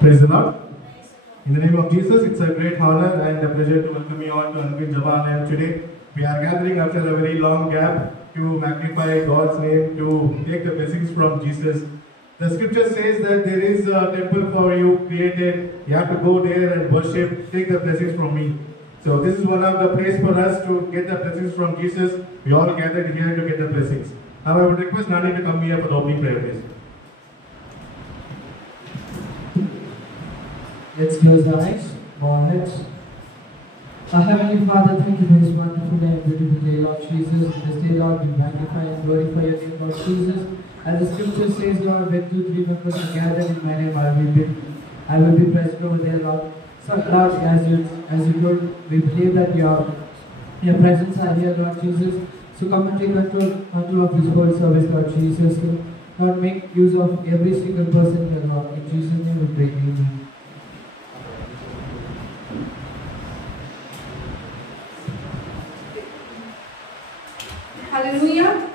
Praise the Lord. In the name of Jesus, it's a great honor and a pleasure to welcome you all to Anupin Jabalayam today. We are gathering after a very long gap to magnify God's name, to take the blessings from Jesus. The scripture says that there is a temple for you created. You have to go there and worship, take the blessings from me. So this is one of the place for us to get the blessings from Jesus. We all gathered here to get the blessings. Now I would request Nani to come here for the opening prayer, please. Let's close our eyes, bow our heads. Our Heavenly Father, thank you for this wonderful day and beautiful day, Lord Jesus. This day, Lord, we magnify and glorify your name, Lord Jesus. As the scripture says, Lord, when 2-3 members are gathered in my name, I will be present over there, Lord. So, Lord, as you told, we believe that your presence are here, Lord Jesus. So come and take control of this whole service, Lord Jesus. Lord, make use of every single person here, Lord. In Jesus' name we pray. Amen. Hallelujah.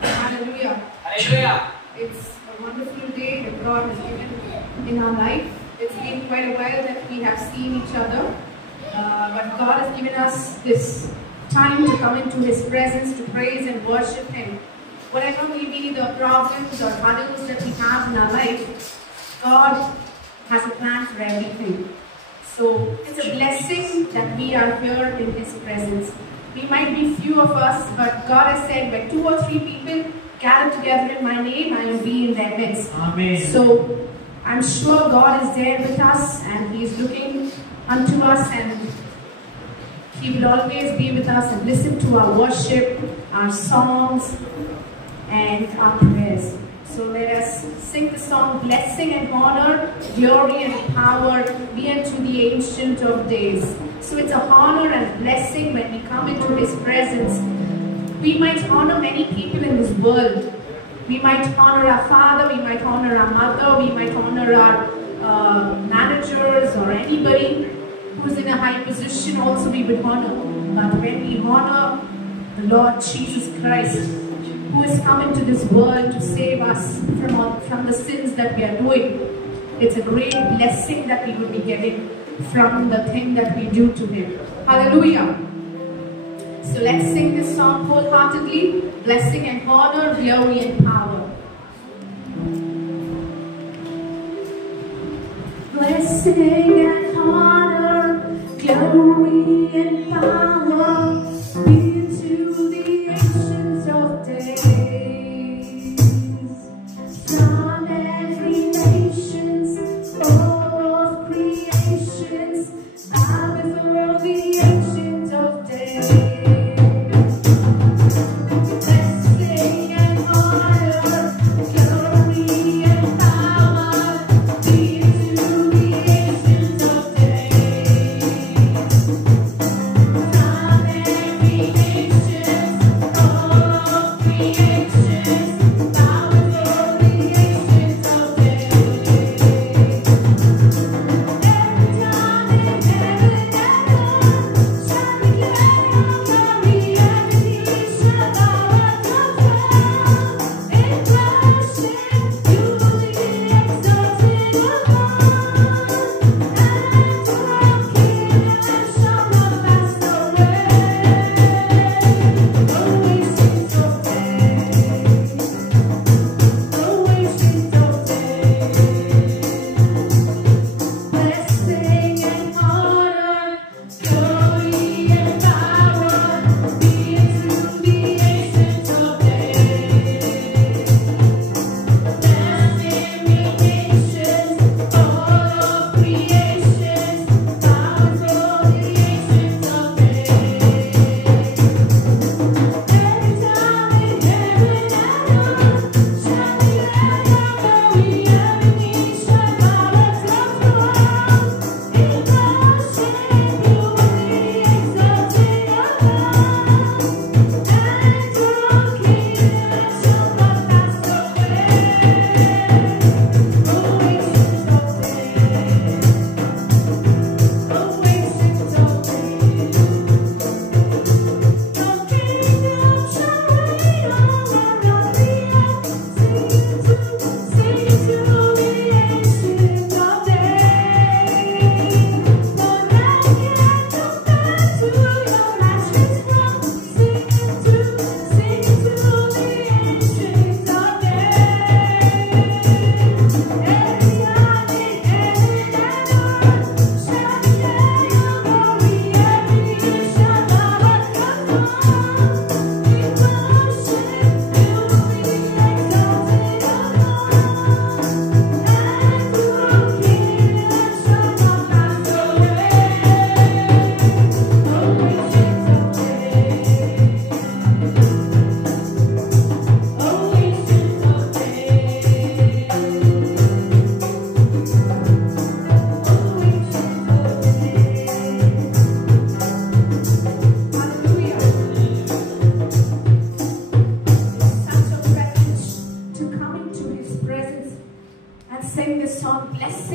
Hallelujah. Hallelujah. It's a wonderful day that God has given in our life. It's been quite a while that we have seen each other. But God has given us this time to come into His presence to praise and worship Him. Whatever may be the problems or hurdles that we have in our life, God has a plan for everything. So it's a blessing that we are here in His presence. We might be few of us, but God has said, where 2 or 3 people gather together in my name, I will be in their midst. Amen. So I'm sure God is there with us and He is looking unto us, and He will always be with us and listen to our worship, our songs, and our prayers. So let us sing the song, Blessing and Honor, Glory and Power be unto the Ancient of Days. So it's an honor and blessing when we come into His presence. We might honor many people in this world. We might honor our father, we might honor our mother, we might honor our managers or anybody who's in a high position also we would honor. But when we honor the Lord Jesus Christ, who has come into this world to save us from the sins that we are doing, it's a great blessing that we will be getting from the thing that we do to Him. Hallelujah. So let's sing this song wholeheartedly. Blessing and honor, glory and power. Blessing and honor, glory and power be to the ancients of days. From every nations, all of creations, I before the ancient of days. Blessing and honor, glory and power be to the ancient of days.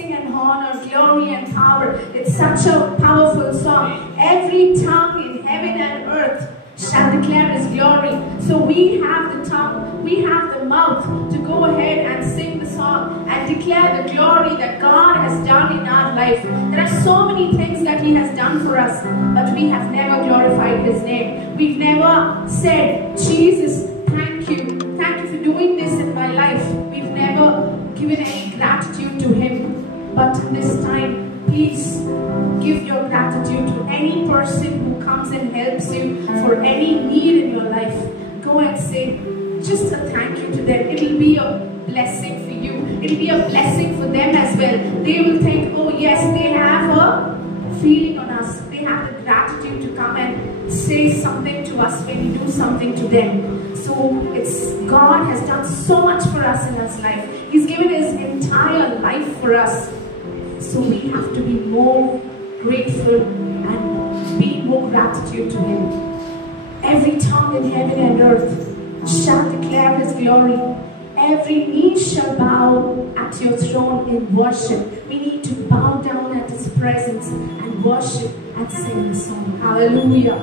blessing and honor, glory and power. It's such a powerful song. Every tongue in heaven and earth shall declare His glory. So we have the tongue, we have the mouth to go ahead and sing the song and declare the glory that God has done in our life. There are so many things that He has done for us, but we have never glorified His name. We've never said, Jesus, thank you. Thank you for doing this in my life. We've never given any gratitude to Him. But this time, please give your gratitude to any person who comes and helps you for any need in your life. Go and say just a thank you to them. It'll be a blessing for you. It'll be a blessing for them as well. They will think, oh yes, they have a feeling on us. They have the gratitude to come and say something to us when we do something to them. So God has done so much for us in His life. He's given His entire life for us. So we have to be more grateful and be more gratitude to Him. Every tongue in heaven and earth shall declare His glory. Every knee shall bow at your throne in worship. We need to bow down at His presence and worship and sing the song. Hallelujah.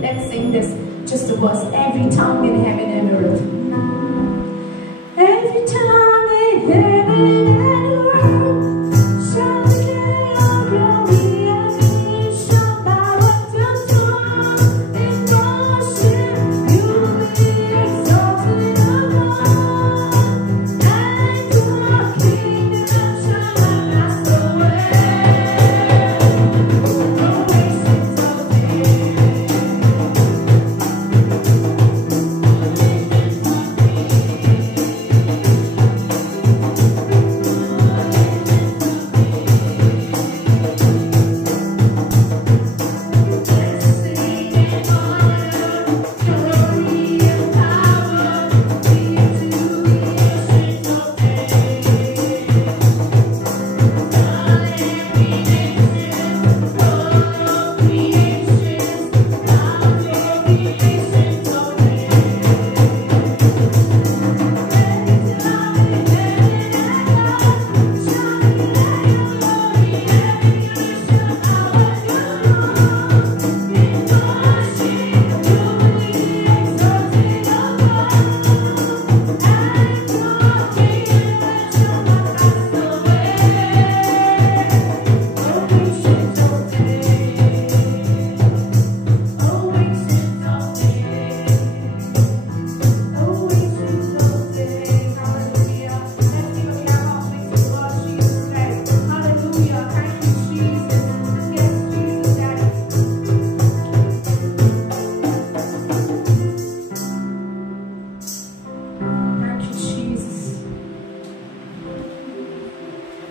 Let's sing this, just a verse. Every tongue in heaven and earth. Every tongue in heaven and earth shall declare your glory. Every knee shall bow at your throne in worship. You will be exalted, O God, and your kingdom shall not pass away.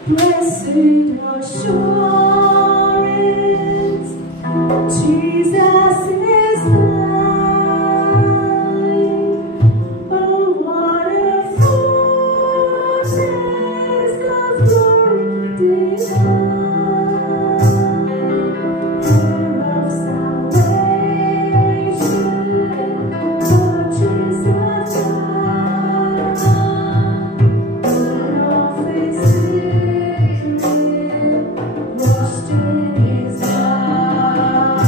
Blessed assurance, Jesus is mine. Oh, what a foretaste of glory divine, heir of salvation, purchase of God, born of His Spirit, washed in His blood.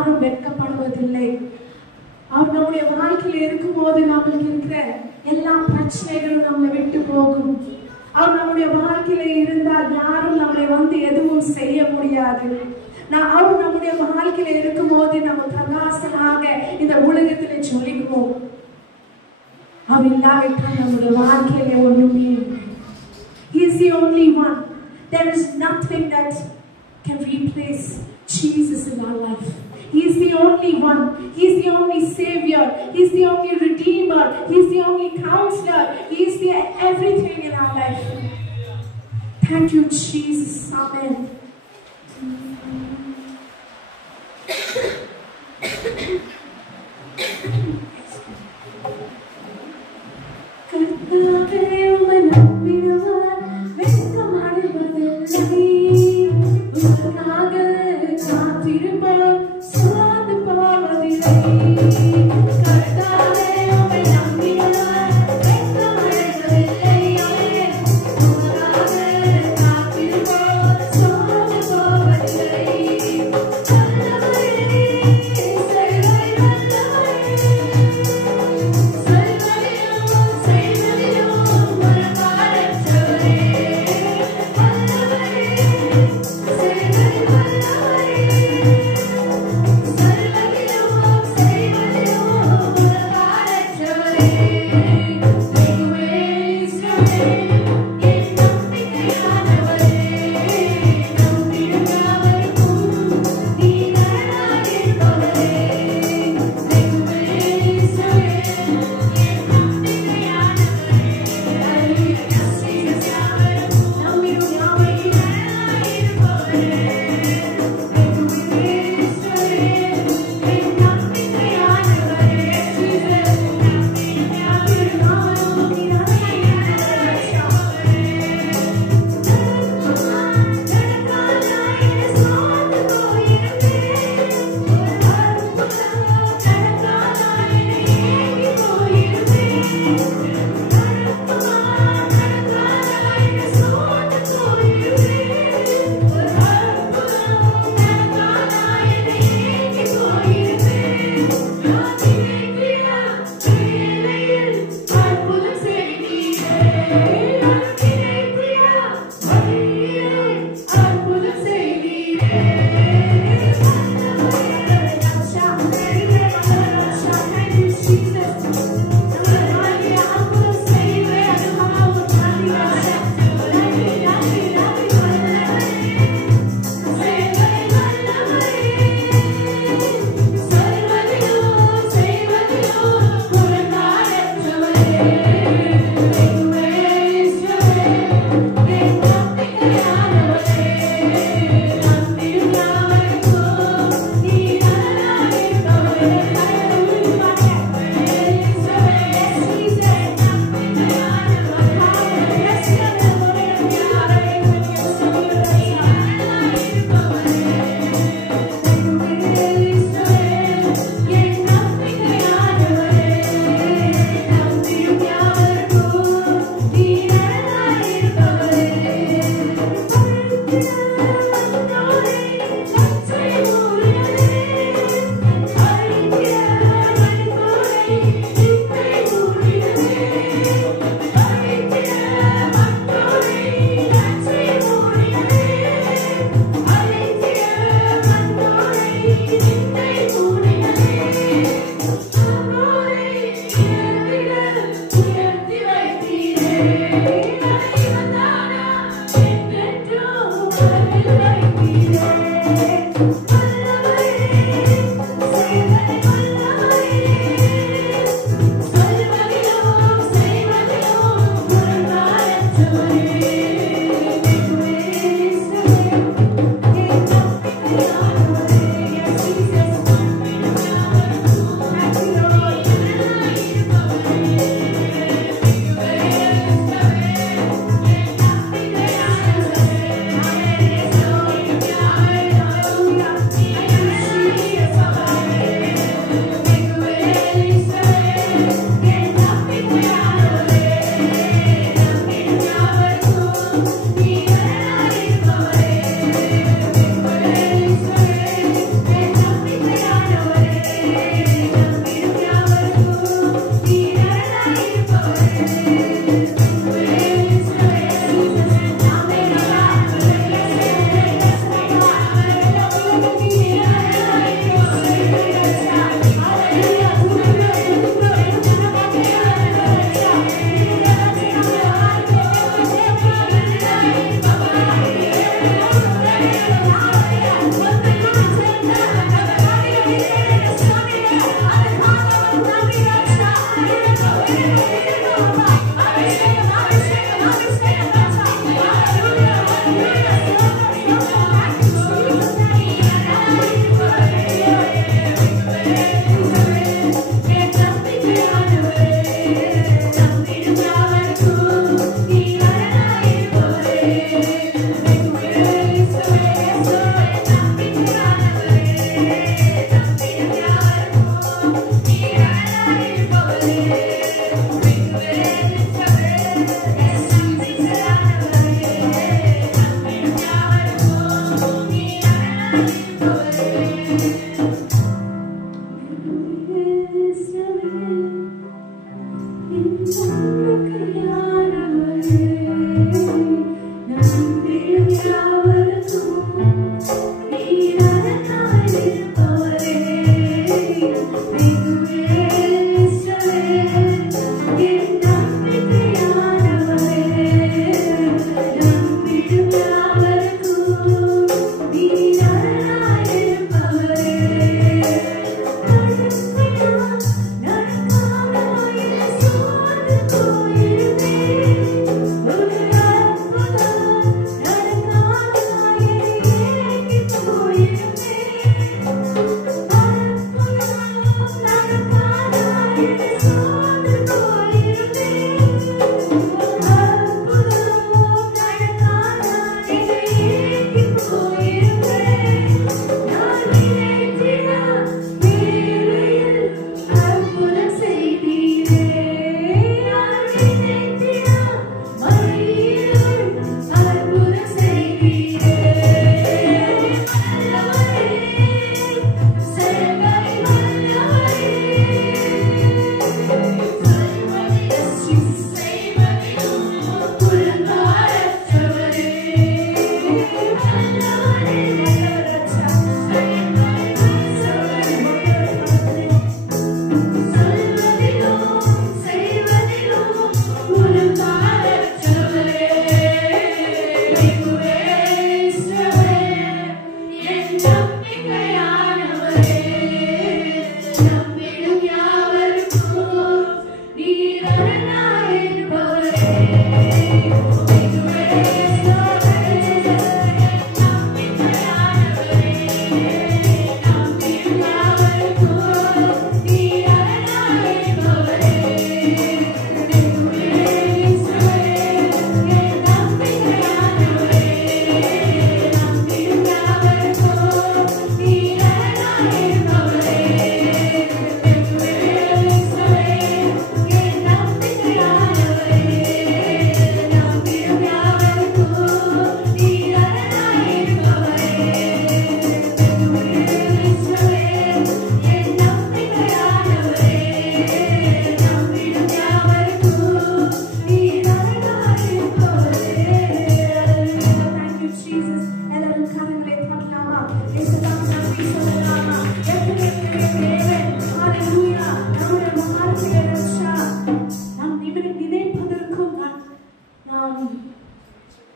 யாரும் வெட்கப்படுவதில்லை. அவர் நம்முடைய வாழ்க்கையில் இருக்கும்போது நம்மளுக்கு இருக்கிற எல்லா பிரச்சனைகளும் நம்மளை விட்டு போகும். அவர் நம்முடைய வாழ்க்கையில இருந்தால் யாரும் நம்மளை வந்து எதுவும் செய்ய முடியாது. அவர் நம்முடைய வாழ்க்கையில இருக்கும்போது நம்ம பிரகாசமாக இந்த உலகத்திலே சொல்லிக்குவோம். அவர் இல்லாவிட்டால் நம்முடைய வாழ்க்கையில ஒண்ணுமே இல்லை. He is the only one. There is nothing that can replace Jesus in our life. He is the only one. He is the only Savior. He is the only Redeemer. He is the only Counselor. He is the everything in our life. Thank you, Jesus. Amen. கர்த்தாவே உம்மை நம்பினவர் வெட்கமடைவதில்லை. உமக்காக காத்திருப்பவர் சோர்ந்து போவதில்லை. கர்த்தாவே உம்மை நம்பினவர் வெட்கமடைவதில்லை. உமக்காக காத்திருப்பவர் சோர்ந்து போவதில்லை.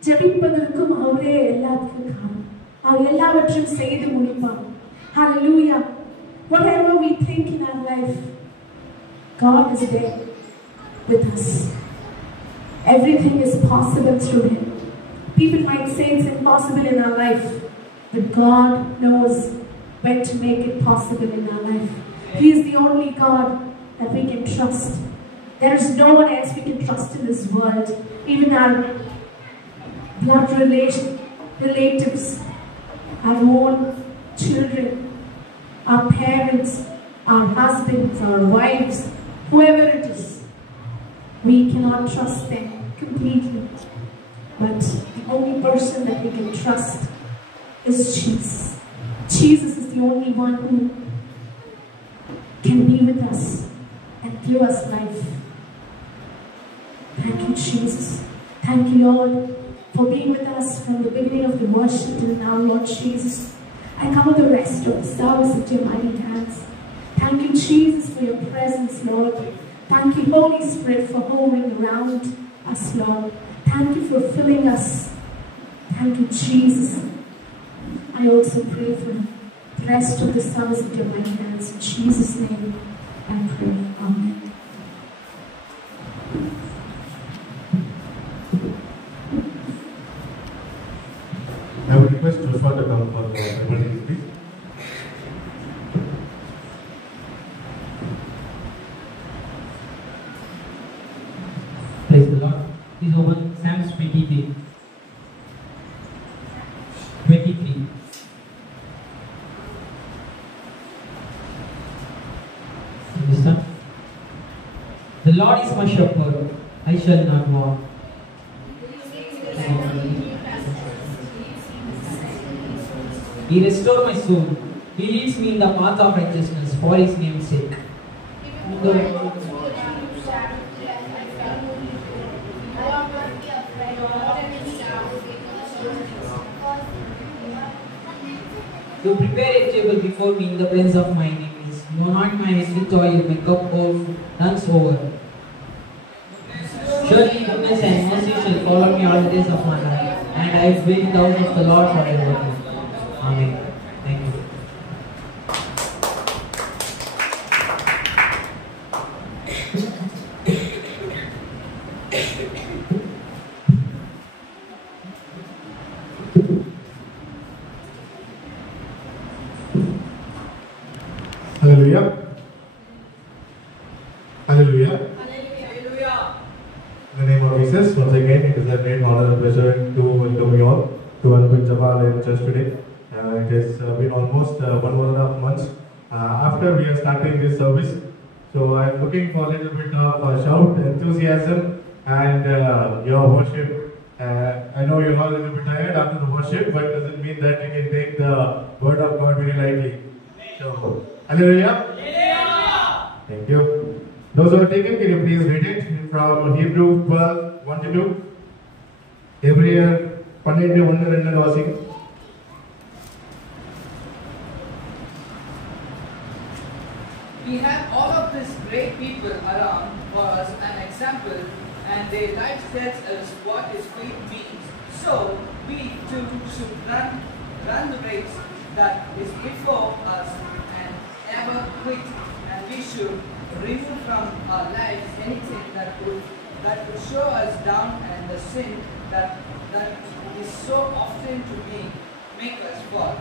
ஜெபிப்பதற்கும் அவரே எல்லாத்துக்கும் காரணம். அவர் எல்லாவற்றையும் செய்து முடிப்பார். Hallelujah. Whatever we think in our life, God is there with us. Everything is possible through Him. People might say it's impossible in our life, but God knows when to make it possible in our life. He is the only God that we can trust. There is no one else we can trust in this world. Even our blood relatives, our own children, our parents, our husbands, our wives, whoever it is, we cannot trust them completely. But the only person that we can trust is Jesus. Jesus is the only one who can be with us and give us life. Thank you, Jesus. Thank you, Lord, for being with us from the beginning of the worship till now, Lord Jesus. I cover the rest of the service into your mighty hands. Thank you, Jesus, for your presence, Lord. Thank you, Holy Spirit, for hovering around us, Lord. Thank you for filling us. Thank you, Jesus. I also pray for the rest of the service into your mighty hands. In Jesus' name, I pray. Amen. I would request Joshua to come for the ceremony, please. Praise the Lord. Please open Psalms 23. 23. Listen. The Lord is my shepherd, I shall not want. He restored my soul. He leads me in the path of righteousness for His name's sake. You prepare a table before me in the presence of my enemies. You anoint my head with oil, my cup runs over. Surely goodness and mercy shall follow me all the days of my life, and I will dwell in the house of the Lord forever. Amen. Thank you. Hallelujah. Hallelujah. In the name of Jesus, once again, it is a great honor and pleasure to welcome you all to Anupin Jabal Church today. It has been almost 1.5 months after we are starting this service. So I am looking for a little bit of shout, enthusiasm, and your worship. I know you're all a little bit tired after the worship, but doesn't mean that you can take the word of God very lightly. So, hallelujah. Thank you. Those who are taken, can you please read it from Hebrews 12, 1 to 2? Hebrews 12, 1 to 2 வாசிங்க. We have all of these great people around for us an example, and their life tells us what is faith means. So we too should run the race that is before us and never quit. And we should remove from our lives anything that would show us down, and the sin that is so often to make us fall.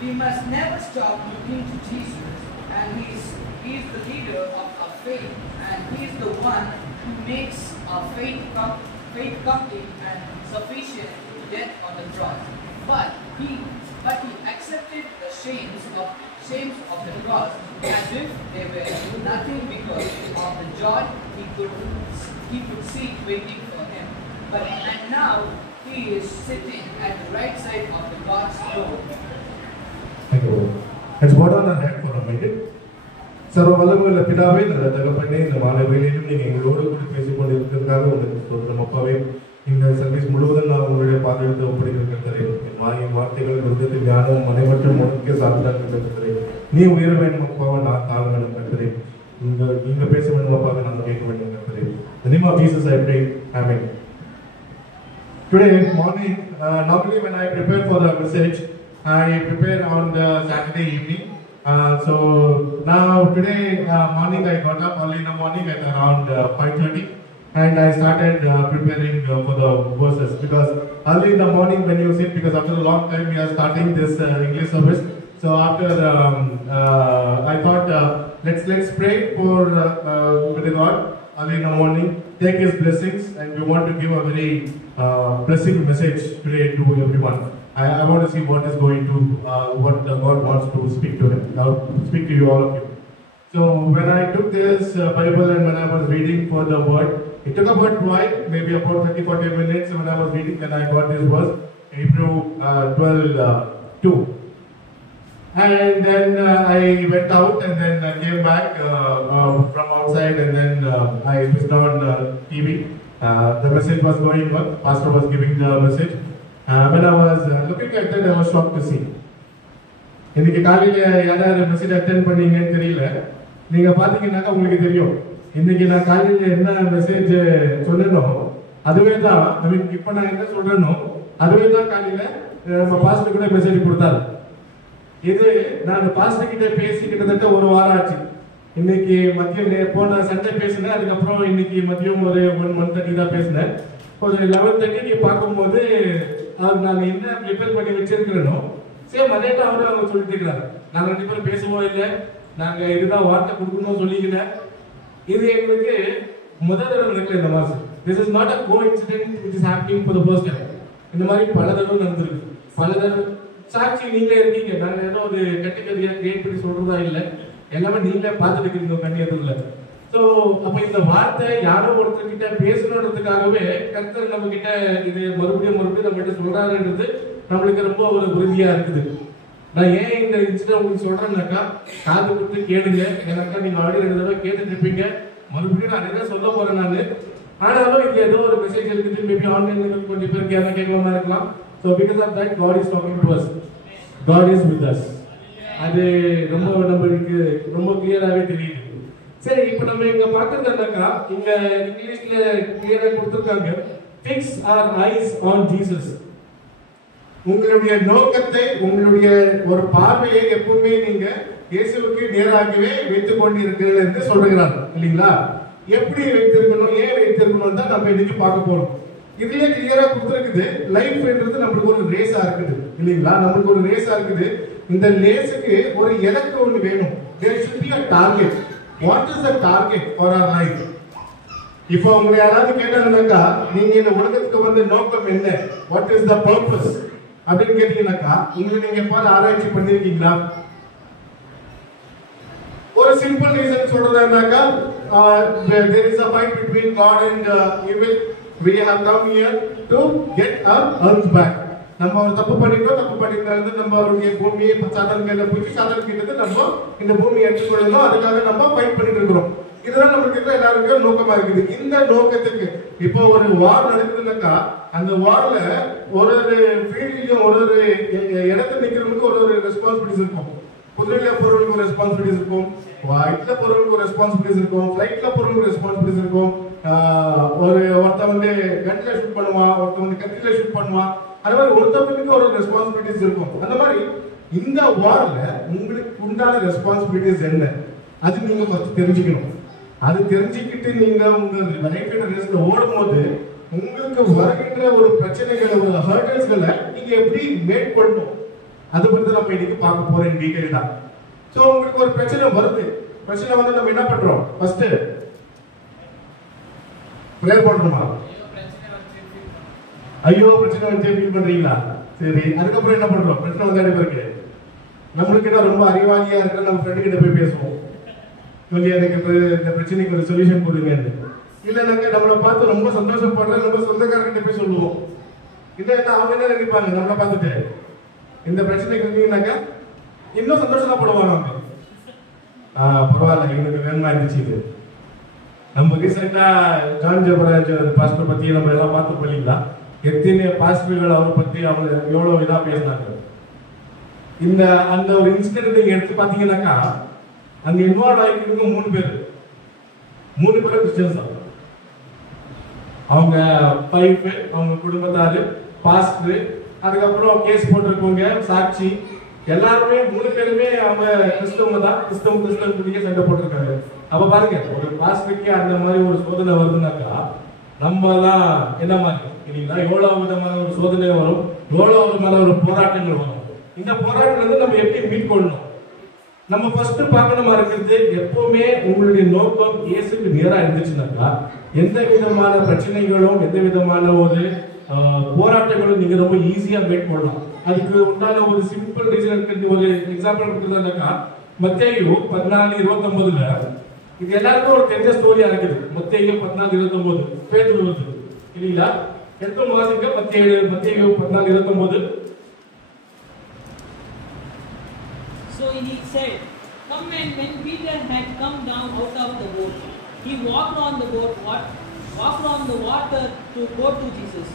We must never stop looking to Jesus, and He is the leader of our faith, and He is the one who makes our faith complete and sufficient to death on the cross. But He accepted the shames of the cross as if they were nothing because of the joy he could see waiting for Him. And now He is sitting at the right side of the God's throne. Thank you. Let's bow down our head for a minute. சர்வ வல்லமையுள்ள பிதாவே, நல்ல தகப்பனே, இந்த மாலை வேளையிலும் நீங்கள் எங்களோடு கூட பேசிக் கொண்டிருக்கிறதுக்காக உங்களுக்கு ஸ்தோத்திரம் அப்பாவே. இந்த சர்வீஸ் முழுவதும் நான் உங்களுடைய பாதையிட்டு ஒப்படைத்திருக்கிறேன். என் வாயின் வார்த்தைகள் விருதத்தில் ஞானம் மனைவற்றும் உனக்கே சாப்பிட்டாங்க கருத்துக்கிறேன். நீ உயர வேண்டும் அப்பாவை, நான் தாழ வேண்டும் கருத்துறேன். நீங்க பேச வேண்டும் அப்பாவை, நான் கேட்க வேண்டும் கருத்துறேன். The name of Jesus I pray. Amen. Today morning, normally when I prepare for the message, I prepare on the Saturday evening. So now today morning I got up early in the morning at around 5:30, and I started preparing for the verses, because early in the morning when you sit, because after a long time we are starting this English service. So after I thought let's pray for the God early in the morning, take His blessings, and we want to give a very blessing message today to everyone. I want to see what is going to, what God wants to speak to him, speak to you, all of you. So when I took this Bible and when I was reading for the word, it took about maybe about 30-40 minutes when I was reading, when I got this verse, Hebrews 12:2. And then I went out, and then I came back from outside, and then I switched on TV. The message was going on, pastor was giving the message. When I was looking at that, I was shocked to see. இன்னைக்கு காலையில யாராவது message attend பண்ணீங்கன்னு தெரியல. நீங்க பாத்தீங்கன்னாக்கா உங்களுக்கு தெரியும். இன்னைக்கு நான் காலையில என்ன மெசேஜ் சொன்னேனோ அதுவே தான், இப்ப நான் என்ன சொல்றேனோ அதுவே தான் காலையில நம்ம பாஸ்டர் கூட மெசேஜ் கொடுத்தாரு. இது நான் பாஸ்டர் கிட்ட பேசி கிட்டத்தட்ட ஒரு வாரம் ஆச்சு. இன்னைக்கு மதியம் போன சண்டே பேசினேன், அதுக்கப்புறம் இன்னைக்கு மதியம் ஒரு 1:30 தான் பேசினேன். ஒரு 11:30 பார்க்கும்போது நாங்கள் என்ன ப்ரிப்பேர் பண்ணி வச்சிருக்கிறோம் சேம் அதே தான் அவரும் அவங்க சொல்லிட்டு இருக்கிறாங்க. நாங்கள் 2 பேரும் பேசுவோம் இல்லை, நாங்கள் இதுதான் வார்த்தை கொடுக்கணும்னு சொல்லிக்கிறேன். இது எங்களுக்கு முதல் தடவை நடக்கல இந்த மாதம். This is not a coincident which is happening for the first time. இந்த மாதிரி பல தடவை நடந்திருக்கு. பல தடவை சாட்சி நீங்களே இருக்கீங்க. நாங்கள் ஏதோ ஒரு கட்டிக்கதையாக கிரியேட் பண்ணி சொல்றதா இல்லை, எல்லாமே நீங்களே பார்த்துட்டு இருக்கீங்க கண்ணியத்துல. ஸோ அப்போ இந்த வார்த்தை யாரோ ஒருத்தர்கிட்ட பேசணுன்றதுக்காகவே கர்த்தர் நம்ம கிட்ட இது மறுபடியும் நம்ம கிட்ட சொல்றாருன்றது நம்மளுக்கு ரொம்ப ஒரு உறுதியா இருக்குது. நான் ஏன் இந்த இன்சிடென்ட் உங்களுக்கு சொல்றேன்னாக்கா, காது கொடுத்து கேளுங்க. எனக்கா நீங்க ஆல்ரெடி 2 தடவை கேட்டுட்டு இருப்பீங்க. மறுபடியும் நான் நிறைய சொல்ல போறேன் நான். ஆனாலும் இங்க ஏதோ ஒரு மெசேஜ் இருக்குது. மேபி ஆன்லைன்ல கொஞ்சம் பேருக்கு யாரும் கேட்கலாமா இருக்கலாம். So because of that God is talking to us. God is with us. அது ரொம்ப நம்மளுக்கு ரொம்ப கிளியராகவே தெரியுது. சரி, இப்போ நம்ம இங்க பார்க்கறதுனாக்கா இங்க இங்கிலீஷ்ல கிளியரா கொடுத்துருக்காங்க, fix our eyes on Jesus. உங்களுடைய நோக்கத்தை, உங்களுடைய ஒரு பார்வையை எப்பவுமே நீங்க இயேசுவுக்கு நேராகவே வைத்துக் கொண்டிருக்கிறீர்கள் என்று சொல்லுகிறார் இல்லைங்களா? எப்படி வைத்திருக்கணும், ஏன் வைத்திருக்கணும் தான் நம்ம இன்னைக்கு பார்க்க போறோம். இதுலயே கிளியரா கொடுத்துருக்குது, லைஃப்ன்றது நம்மளுக்கு ஒரு ரேஸா இருக்குது இல்லைங்களா? நம்மளுக்கு ஒரு ரேஸா இருக்குது. இந்த ரேஸுக்கு ஒரு இலக்கு ஒன்று வேணும். there should be a target. what is the target for our life? இப்போ உங்களை யாராவது கேட்டாங்கன்னாக்கா, நீங்க இந்த உலகத்துக்கு வந்து நோக்கம் என்ன, what is the purpose அப்படின்னு கேட்டீங்கன்னாக்கா, நீங்க எப்பாவது ஆராய்ச்சி பண்ணிருக்கீங்களா? ஒரு சிம்பிள் ரீசன் சொல்றதுனாக்கா, there is a fight between God and evil. We have come here to get our earth back. நம்ம ஒரு தப்பு பண்ணிருந்தாலும் நம்ம அவருடைய பூமியை சாத்தான் கையில போய் சாத்தான் கிட்டது நம்ம இந்த பூமியை எடுத்துக்கொள்ளணும். அதுக்காக நம்ம ஃபைட் பண்ணிட்டு இருக்கிறோம். இதெல்லாம் நம்மளுக்கு எல்லாருக்கும் நோக்கமா இருக்குது. இந்த நோக்கத்துக்கு இப்போ ஒரு வார் நடக்குதுன்னாக்கா, அந்த வார்ல ஒரு ஃபீல்ட்லயும் ஒரு இடத்துல நிக்கிறவங்களுக்கு ஒரு ரெஸ்பான்சிபிலிட்டிஸ் இருக்கும். குதிரையில போறவங்களுக்கு ஒரு ரெஸ்பான்சிபிலிட்டிஸ் இருக்கும், இதுல போறவங்களுக்கு ஒரு ரெஸ்பான்சிபிலிட்டிஸ் இருக்கும், ஃபிளைட்ல போறவங்களுக்கு ரெஸ்பான்சிபிலிட்டிஸ் இருக்கும். ஒருத்தன் வந்து கன்ல ஷூட் பண்ணுவான், ஒருத்தன் வந்து கத்தில ஷூட் பண்ணுவான். அது மாதிரி ஒருத்தவங்களுக்கு ஒரு ரெஸ்பான்சிபிலிட்டிஸ் இருக்கும். அந்த மாதிரி இந்த வார்ல உங்களுக்கு உண்டான ரெஸ்பான்சிபிலிட்டிஸ் என்ன, அது நீங்க ஃபர்ஸ்ட் தெரிஞ்சுக்கணும். அது தெரிஞ்சுக்கிட்டு நீங்க உங்க லைஃப்ல ரேஸ்ல ஓடும்போது உங்களுக்கு வருகின்ற ஒரு பிரச்சனைகளை, ஒரு ஹர்டல்ஸ்களை நீங்க எப்படி மேற்கொள்ளணும், அதை பத்தி நம்ம இன்னைக்கு பார்க்க போறோம் டீடைல் தான். சோ உங்களுக்கு ஒரு பிரச்சனை வருது, பிரச்சனை வந்து நம்ம என்ன பண்றோம்? ஃபர்ஸ்ட் பிரேயர் பண்றோமா? ஐயோ பிரச்சனை வந்து ஃபீல் பண்றீங்களா? சரி, அதுக்கப்புறம் என்ன பண்றோம்? பிரச்சனை வந்து அனுப்பிருக்கு நம்மளுக்கு என்ன ரொம்ப அறிவாளியா இருக்கிற நம்ம ஃப்ரெண்டு கிட்ட போய் பேசுவோம், சொல்லி எனக்கு இந்த பிரச்சனைக்கு ஒரு சொல்யூஷன் கொடுங்க. இல்லைனாக்க நம்மளை பார்த்து ரொம்ப சந்தோஷப்படுற நம்ம சொந்தக்காரர்கிட்ட போய் சொல்லுவோம். இல்லை அவங்க என்ன நினைப்பாங்க, நம்மளை பார்த்துட்டு இந்த பிரச்சனைக்கு இருந்தீங்கன்னாக்கா இன்னும் சந்தோஷப்படுவாங்க அவங்க. பரவாயில்ல, இவனுக்கு வேணுமா இருந்துச்சு. இது நம்ம ரீசெண்டா ஜான் ஜெபராஜ் பாஸ்டர் பத்தி நம்ம எல்லாம் பார்த்து போலீங்களா? எத்தனை பாஸ்டர்கள் அவரை பத்தி அவங்க எவ்வளவு இதா பேசினாங்க. இந்த அந்த ஒரு இன்சிடென்ட் நீங்க எடுத்து பாத்தீங்கன்னாக்கா, அங்க இன்வால்வ் ஆகிக்கிறவங்க 3 பேர் கிறிஸ்டியன்ஸ் தான். அவங்க 5 பேர், அவங்க குடும்பத்தாரு, பாஸ்டர், அதுக்கப்புறம் கேஸ் போட்டிருக்கவங்க, சாட்சி, எல்லாருமே 3 பேருமே அவங்க கிறிஸ்தவங்க தான். கிறிஸ்தவ சண்டை போட்டிருக்காங்க. அப்ப பாருங்க, ஒரு பாஸ்டருக்கு அந்த மாதிரி ஒரு சோதனை வருதுனாக்கா நம்ம எல்லாம் என்ன மாதிரி இல்லைங்களா? எவ்வளவு விதமான ஒரு சோதனை வரும், எவ்வளவு விதமான ஒரு போராட்டங்கள் வரும். இந்த போராட்டங்கள் நம்ம எப்படி மீட்கொள்ளணும்? நம்ம ஃபர்ஸ்ட் பார்க்கணுமா இருக்கிறது, எப்பவுமே உங்களுடைய நோக்கம் இயேசுக்கு நேரா இருந்துச்சுனாக்கா எந்த விதமான பிரச்சனைகளும், எந்த விதமான ஒரு போராட்டங்களும் நீங்க ரொம்ப ஈஸியா மேற்கொள்ளலாம். அதுக்கு உண்டான ஒரு சிம்பிள் ரீசன் இருக்கிறது. ஒரு எக்ஸாம்பிள் கொடுத்ததுனாக்கா, மத்தேயு 14:29 இது எல்லாருக்கும் ஒரு தெரிஞ்ச ஸ்டோரியா இருக்குது. மத்தேயு 14:29 பேதுரு வருது இல்லீங்களா? எடுத்து வாசிங்க. மத்தேயு 14:29. So he said, "Come." And when Peter had come down out of the boat, he walked on the water to go to Jesus.